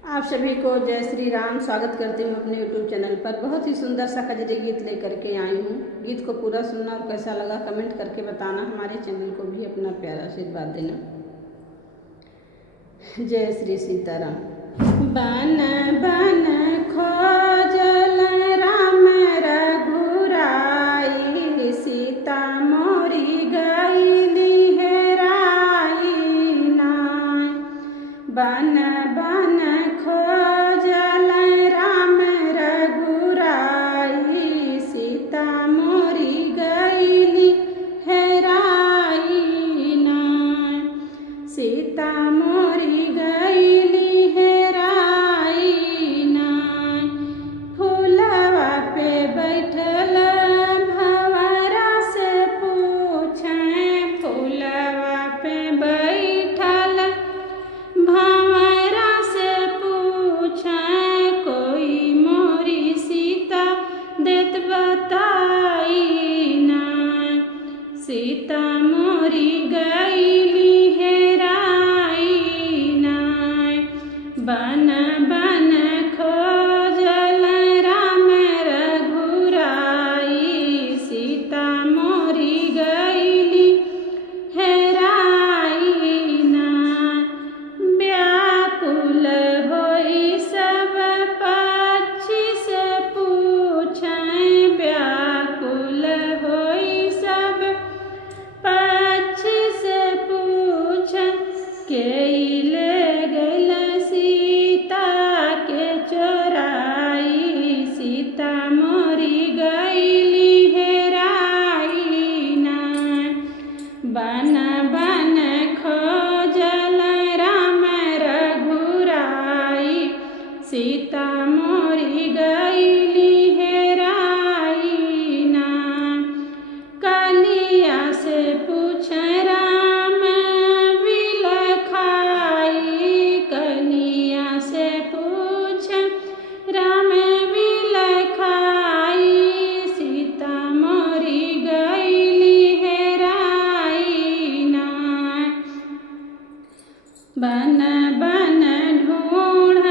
आप सभी को जय श्री राम। स्वागत करती हूँ अपने YouTube चैनल पर। बहुत ही सुंदर सा कजरी गीत लेकर के आई हूँ। गीत को पूरा सुनना और कैसा लगा कमेंट करके बताना। हमारे चैनल को भी अपना प्यारा आशीर्वाद देना। जय श्री सीताराम। बन बन खोजल राम रघुराई, सीता मोरी गईली हेराई नाय। बन बन खोजल राम रघुराई, सीता मोरी गईली हेराई नाय। सीता मोरी गईली हेराई नाय। फूलवा पे बैठल भंवरा से पूछें, फूलवा पे बैठल भंवरा से पूछें, कोई मोरी सीता देत बताई नाय। सीता मोरी गईली हेराई नाय। बन बन खोजल राम रघुराई, सीता मोरी गईली हेराई नाय। व्याकुल होई सब पक्षी से पूछें, व्याकुल होई सब पक्षी से पूछें, के ले गइल सीता के चोराई। सीता मोरी गईली हेराई नाय। बन बन खोजल राम रघुराई, सीता मोरी गईली हेराई नाय। कलिया से पूछे राम बिलखाई, कलिया से पूछे राम बिलखाई, सीता मोरी गईली हेराई नाय। बन बन ढूंढ